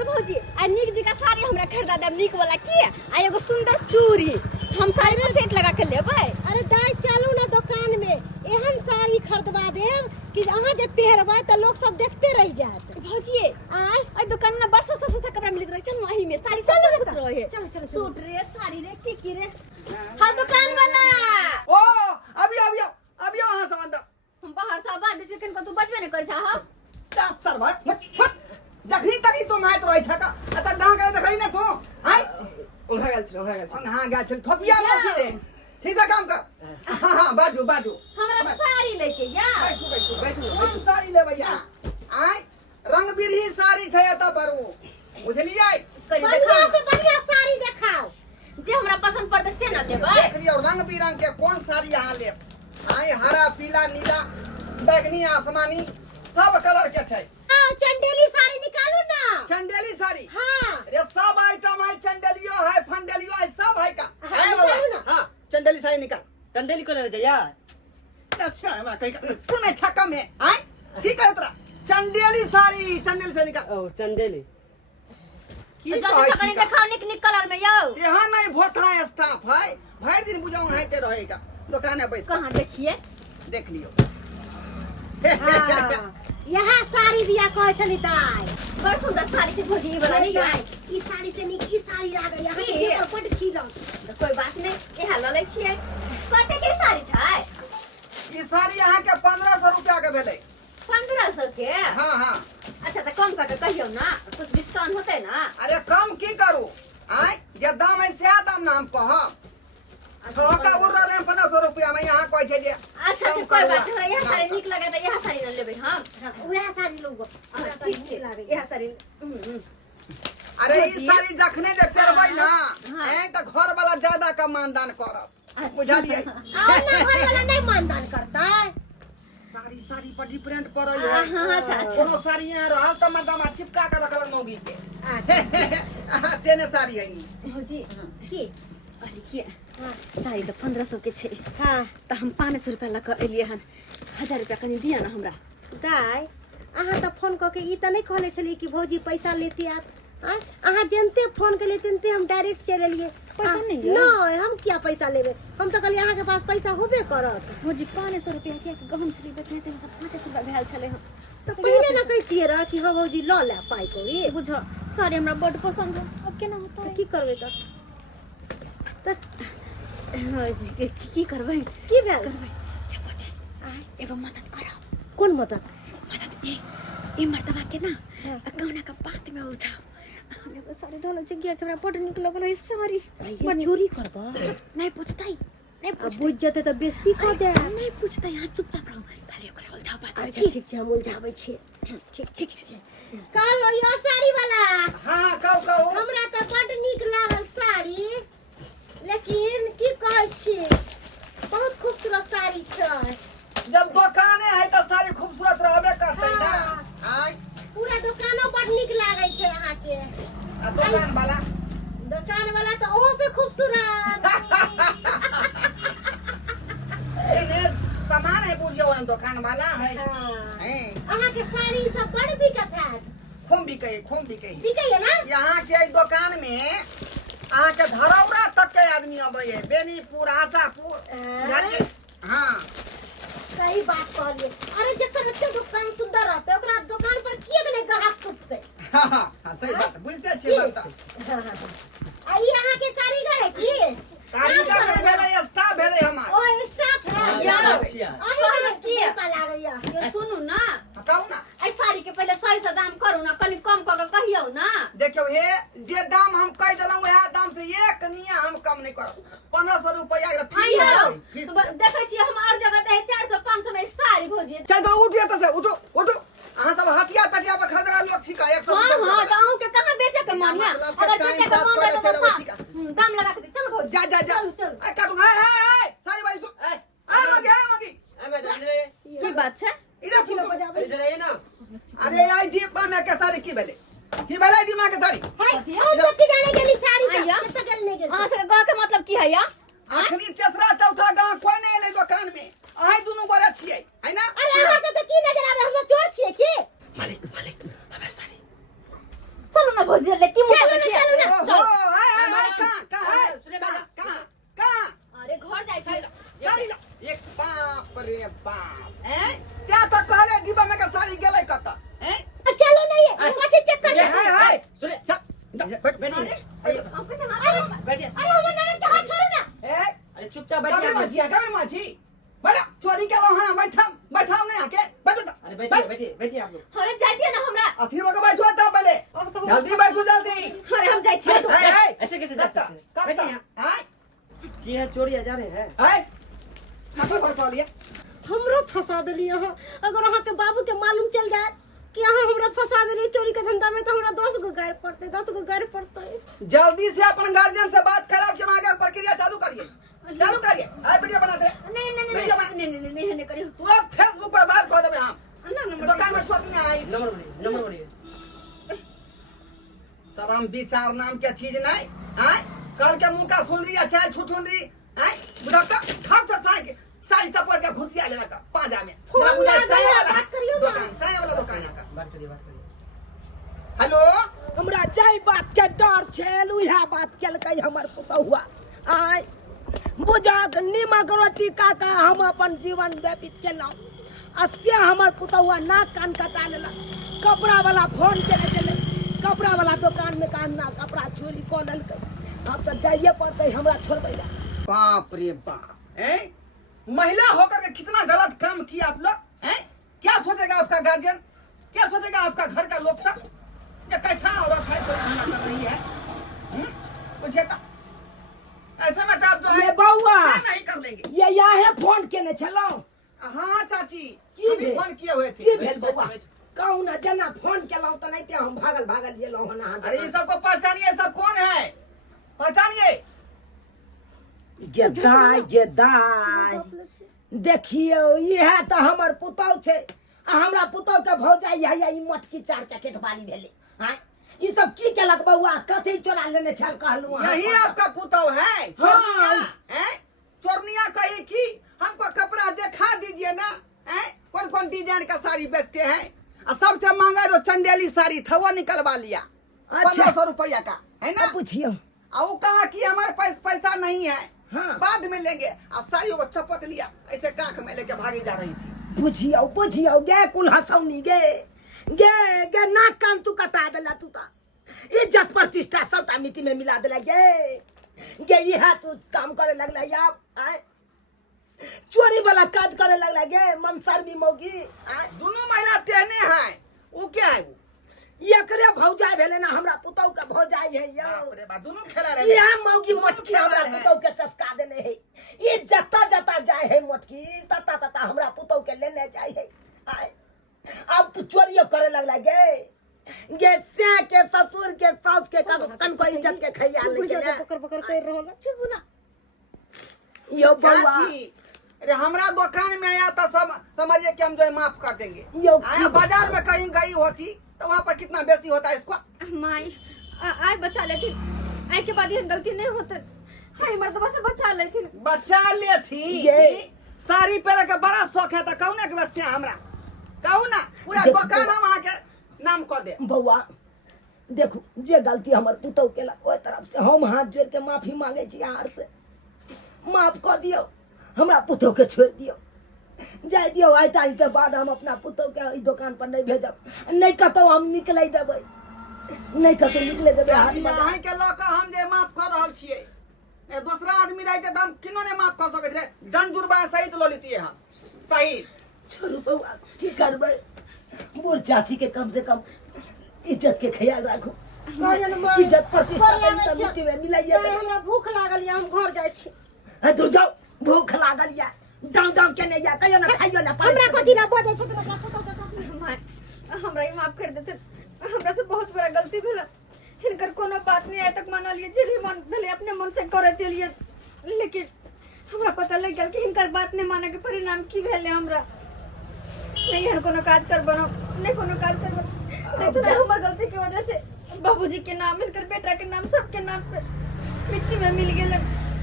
चल भौजी आ निक जी का साड़ी हमरा खरीदा देब निक वाला की आ एगो सुंदर चूड़ी हम साड़ी में सेट लगा के लेबै। अरे दाई चलू ना दुकान में एहन साड़ी खरीदवा देब कि अहाँ जे पहरबै त लोग सब देखते रह जात। भौजी आई दुकान में बड़ सस्ता सस्ता कपड़ा मिलत रहे चल वही में साड़ी सब कुछ रहे। चल सूट रे साड़ी रे की रे हां दुकान वाला ओ अभी वहां से अंदर हम बाहर से आवाज से कन को तू बचबे नहीं कर छा हम 10 सर भाई फट जखनी तक तो मैं तो रही छका अत गांव के देखै न तू हाय ओंघा गेल छ हां गेल छ थोपिया मसी दे ठीक से काम कर हां बाजू हमरा साड़ी लेके या बैठू कौन साड़ी ले भैया आय रंग बिरही साड़ी छै अत परू बुझलियै बढ़िया साड़ी देखाओ जे हमरा पसंद पड़ते से ना देबै। देख लियो रंग बिरंग के कौन साड़ी यहां ले आय हरा पीला नीला बैगनी आसमानी सब कलर के छै। चंदेली साड़ी निकालू ना। चंदेली साड़ी हां ये सब आइटम है चंदेलियो है फंदेलियो है सब है का है निकालू ना। हां चंदेली साड़ी निकाल टंडेली को ले जया दसवा कहीं सुने छक्का में आय की कहत रहा चंदेली साड़ी निकाल ओ चंदेली की जल्दी कहै से कनी देखाओ निक कलर में यो यहाँ नहीं भोथा स्टाफ है भर दिन बुझाऊ है ते रहेगा दुकान बैठ कहां देखिए देख लियो यहाँ साड़ी दिया कहे छली दाई बड़ सुंदर साड़ी से भौजी वाला नहीं है ई साड़ी से निक ई साड़ी लागे यहाँ की? के पट खिलल कोई बात नहीं यहां ल ले छियै कते के साड़ी छै ये साड़ी यहाँ के 1500 रुपया के भेले 1500 के हाँ अच्छा तो कम करके कहियो ना कुछ डिस्काउंट होते ना। अरे कम की करू आय जे दाम है से दाम ना हम कहब ठोका उड़ रहले 1500 रुपया में यहाँ कहै छै जे अच्छा कम कोई करवा, बात नहीं यह ना साड़ी कर। निक लगे तो यह साड़ी न लेबै हम। वह साड़ी लोग ठीक छै लागे यह साड़ी अरे ई साड़ी जखने जे करबै ना हाँ। ए त घर वाला ज्यादा का मानदान करब बुझलियै और ना घर वाला नहीं मानदान करता साड़ी पर डिफरेंट पड़ै हाँ, है अच्छा कोनो साड़ी यहाँ रहल त मर्दमा चिपका के रखल मौगी के तेने साड़ी है ई भौजी की अरे की साड़ी तो 1500 के छै हां तो हम 500 रुपया लग एलिए हन 1000 रुपया कनी दिया ना हमरा। दाई अहाँ तो फोन क के ई त नहीं कहले छली कि भौजी पैसा लेती आप अहाँ जनते फोन के लेते ते हम डायरेक्ट चले लिए पैसा नहीं है? नहीं हम क्या पैसा लेबे हम तो कहलिए अहाँ के पास पैसा होबे करत भौजी 500 रुपया के गहम छली बेचने ते सब 500 रुपया भेल छले हम तो पहले ना कहतिए रहा कि हो भौजी ल ले पाई को ये बुझ साड़ी हमरा बड़ पसंद है अब केना होता है की करबे त की करबै की भेल ये भौजी एगो मदद करो कौन मदद मदद ए मर्दवा के ना कौना का बात में उठाओ हम एगो साड़ी धोल जग्या के हमरा बड़ निक लगल है साड़ी ये चोरी करबा नहीं पूछताई नहीं अब बुझ जते त बेइज्जती कर दे नहीं पूछताई हां चुपचाप रहो खाली ओकरा उलझा बात हो ठीक ठीक छै हम उलझाबै छी ठीक छै कल यो साड़ी वाला हाँ कहू हमरा त बड नीक लागल साड़ी लेकिन की कहै छी बहुत खूबसूरत साड़ी छै जब दुकाने है त साड़ी खूबसूरत रहबे करतै ना हाँ। आय पूरा दुकानो बड नीक लागै छै अहाँ के आ दुकान वाला तो ओहो से खूबसूरत एने सामान है बुझियो ना दुकान वाला है हैं अहाँ के साड़ी सब बड़ बिकत है खूब बिकै बिकै है ना यहाँ के दुकान में अहाँ के धरौरा तक के आदमी अबै है बेनीपुर आशापुर बुझलियै हाँ सही बात कहलिए अरे जकर एते दुकान सुंदर रहते ओकरा दुकान पर किए ने ग्राहक टूटते हाँ सही बात बुझते छियै बनता आ ई अहाँ के कारीगर है की कारीगर नहीं भेलै स्टाफ भेलै हमार ओ स्टाफ है अरे की का लागैया ये सुनू ना कहू ना ऐ साड़ी के पहले सही से दाम करू ना कनी कम क के कहियो ना देखियो हे जे दाम हम कह देलहुं वह दाम से एक निया हम कम नहीं करब 1500 रुपया के फीस देखै छी हम और जगह दे 400 500 में साड़ी भौजी चल तो उठिए त से उठो अहाँ सब हथिया पटिया पर खरीदवा लोग छिका 100 हां रुपया हां गांव के कहां बेचे के मानिया अगर बेचे के मन रहे तो दाम लगा के चल भौजी जा चल ए काटू है सारी भाई सुन आ मगी मैं जान रे की बात छै इधर सुन इधर आइए ना अरे आई दीपा में के साड़ी की भेले दीमा के साड़ी हम सब के जाने के लिए साड़ी आइया। सब कत गल नहीं गेल हां से गांव के मतलब की है या आखरी तेसरा चौथा गांव कोई नहीं एले दुकान में अहीं दुनु गोरे छियै है ना अरे अहाँ सब के की नजर आवे हम सब चोर छिए की मालिक हमें साड़ी चलो ना भौजी लेके चलो ना ओहो हाय कहां अरे घर जाए छी साड़ी ला एक बाप रे बाप हैं क्या तो कहले डिब्बा में का साड़ी गेलै कत हैं चलो ना ये माथे चेक कर हाय सुने बैठिए आपके से मारो बैठिए अरे हमर ननद के हाथ छोड़ो ना ए अरे चुपचाप कभी बैठिए माझी बड़ा चोरी के लो हां बैठाओ नहीं आके बैठ अरे बैठिए आप लोग अरे जाए दिया ना हमरा अथी में बैठो तब पहले जल्दी बैठो जल्दी अरे हम जाए छी ऐसे कैसे जा सकते हैं बैठिए यहाँ हाय की है चोरी जा रहे हैं हाय कत घर पा लिया हमरो फंसा देलिए हो अगर अहाँ के बाबू के मालूम चल जाए कि अहाँ हमरा फंसा देलिए चोरी के धंधा में तो हमरा 10 गो गायर पड़ते जल्दी से अपन गार्जियन से बात कराओ कि आगे प्रक्रिया चालू करिए हाय वीडियो बना दे नहीं करियो तुरंत फेसबुक पर बात कर देबे हम ना नंबर दुकान में छोड़नी आई नंबर बोलिए शर्म विचार नाम के चीज नहीं हाय कल के मुंह का सुन रही है चाहे छुटुन रही हाय बुझा तक खर तो सारी चप्पल के घुसिया लेना का पाजा में फोन जरा बुझा लगा साया या वाला बात करियो ना। दुकान साया वाला दुकान है का बात करिए हेलो हमरा जाय बात के डर छल उहे बात केलकै हमर पुतहुआ आय बुझाक नीमक रोटी का हम अपन जीवन व्यतीत केलहुँ आ से हमर पुतहुआ नाक कान कटा लेलक कपड़ा वाला फोन केने चले कपड़ा वाला दुकान में कहना कपड़ा चोरी कऽ लेलकै अब तो जाइए पड़तै हमरा छोड़बै ला बाप रे बाप हैं महिला होकर के कितना गलत काम किया आप लोग हैं क्या सोचेगा आपका गार्जियन क्या सोचेगा आपका घर का लोग सब ये कैसा औरत है जो ऐसा कर रही है पूछे तो ऐसे में तो आप जो ये है बौआ ये नहीं कर लेंगे ये यहाँ फोन केने छलहुँ हाँ चाची की अभी भेल? फोन किए हुए की थे भेल बौआ कहू ना जेना फोन केलहुँ तऽ नहीं हम भागल गेलहुँ हन अहाँ अरे ये सबको पहचानिए सब कौन है पहचानिए गेदाय देखियो इहे तो हमर पुतौ छै आ हमरा पुतौ के भौजाई है ई मटकी 4 चकेट वाली भेले हां ई सब की केलक बौआ कथी चोरा लेने छल कहलू यही आपका पुतौ है चोरनिया हैं चोरनिया कही कि हमको कपड़ा दिखा दीजिए ना हैं कौन कौन डिजाइन का साड़ी बेचते हैं और सबसे महंगा जो चंदेली साड़ी था वो निकलवा लिया अच्छा। 1500 रुपया का है ना पूछियो और वो कहा कि हमारे पास पैसा नहीं है हाँ। बाद में लेंगे और साड़ियों को चपट लिया ऐसे कांख में लेके भागी जा रही थी बुझियो गे कुल हसौनी गे नाक कान तू कटा देला तू ता इज्जत प्रतिष्ठा सबटा मिट्टी में मिला देला गे इहे तू काम करे लगला यार आय चोरी वाला काज करे लगला गे मनसर भी मौगी आय दोनों महिला तेहने हैं वो क्या है वो एकरे भौजाई भेले ना हमरा पुतौ के भौजाई है यो बाप रे बाप दोनों खेला रहे ये मौगी दोनों मटकी खेला हमरा रहे। पुतौ के चस्का देने है ये जता जाए है मटकी तता हमरा पुतौ के लेने जाए है आय अब तू चोरियो करे लगला गे से के ससुर के सास के कन को इज्जत के खैया लेके पकड़ कर रहल चुप ना यो बौआ चाची अरे हमरा दुकान में आया तो सब समझिए कि हम जो है माफ कर देंगे यो आया बाजार में कहीं गई होती तो वहाँ पर कितना बेइज्जती होता है इसको माई आय बचा लेती आय के बाद ये गलती नहीं होते हाय मर्दबा से बचा लेती बचा ले थी ये। साड़ी पहने के बड़ा शौक है तो कहू ना कि बस हमरा कहू ना पूरा देख, दुकान हम वहाँ के नाम कर दे बौआ देखू जे गलती हमर पुतौ केला ओइ तरफ से हम हाथ जोड़ के माफी मांगे छी अहाँ से माफ कर दियो हमरा पुतौ के छोड़ दियो जाय दियो आइ तारीख के बाद हम अपना पुतौ के ई दुकान पर नहीं भेजब नहीं कतौ हम निकलै देबै नहीं कतौ निकले देबै चाची, हाथ अहाँ के लऽ कऽ हम जे माफ कर रहल छियै ए, दूसरा आदमी रहते तो हम किनो ने माफ कर सकै छलै दंड जुर्माना सहित लऽ लेतियै हम सही छोड़ू बौआ की करबै बूढ़ चाची के कम से कम इज्जत के ख्याल राखू इज्जत प्रतिष्ठा के मिट्टी में मिलाइए हमरा भूख लागल या हम घर जाय छी दूर जाओ भूख लागल या डाउन के नहीं जा कहियो ना खाइयो ना हमरा कथी ना बजै छै हमरा पुतौ के कथी माय हमरा ही माफ कर देते हमरा से बहुत बड़ा गलती भेल हिनकर कोनो बात नहीं आय तक मान लिए जे भी मन भेले अपने मन से करे दिलिए लेकिन हमरा पता लग गेल कि हिनकर बात नहीं माने के परिणाम की भेले हमरा नहीं हर कोनो काज कर बनो नहीं कोनो काज कर नहीं तो हमर गलती की वजह से बाबूजी के नाम हिनकर बेटा के नाम सबके नाम पे मिट्टी में मिल गेल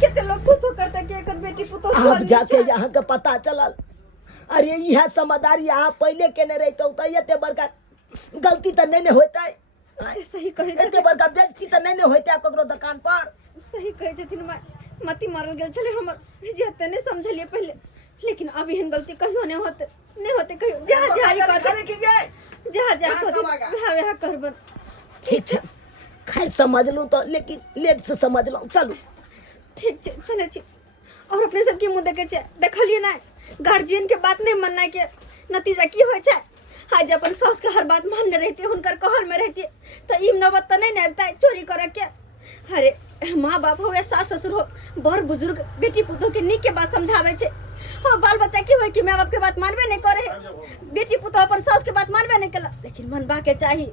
कितने लोग पुतो करते कि एकर बेटी पुतो अब जाके यहाँ के पता चलल अरे यह समझदारी यहाँ पहले केने रहते तो एते बड़का गलती तो नहीं होता सही कहे एते बड़का बेइज्जती त नहीं होइते ककरो दुकान पर। सही कहे छथिन माय, मती मारल गेल छले हमर, इज्जत नहीं समझलिए पहले, लेकिन अब एहन गलती कहियो नहीं होते कहियो। जहाँ जहाँ खाली कीजिए। वह करबन। ठीक है, खैर समझ लूँ तो, लेकिन लेट से समझ लो। चलो ठीक है, चले छी। और अपने सबके मुँह देखे छे, देखलिए ना गार्जियन के बात नहीं मानना के नतीजा की होय छे। आज अपन सास के हर बात मानने रहती, हुनकर कहल में रहती, तो ई नौबत तो नहीं न आबता चोरी करे के। अरे माँ बाप हो या सास ससुर हो, बड़ बुजुर्ग बेटी पुतोह के नीक के बात समझावे छे। हाँ, बाल बच्चा की होय कि माँ बाप के बात मानबे नहीं करे, बेटी पुतोह अपन सास के बात मानबे नहीं केला, लेकिन मनबा के चाहिए।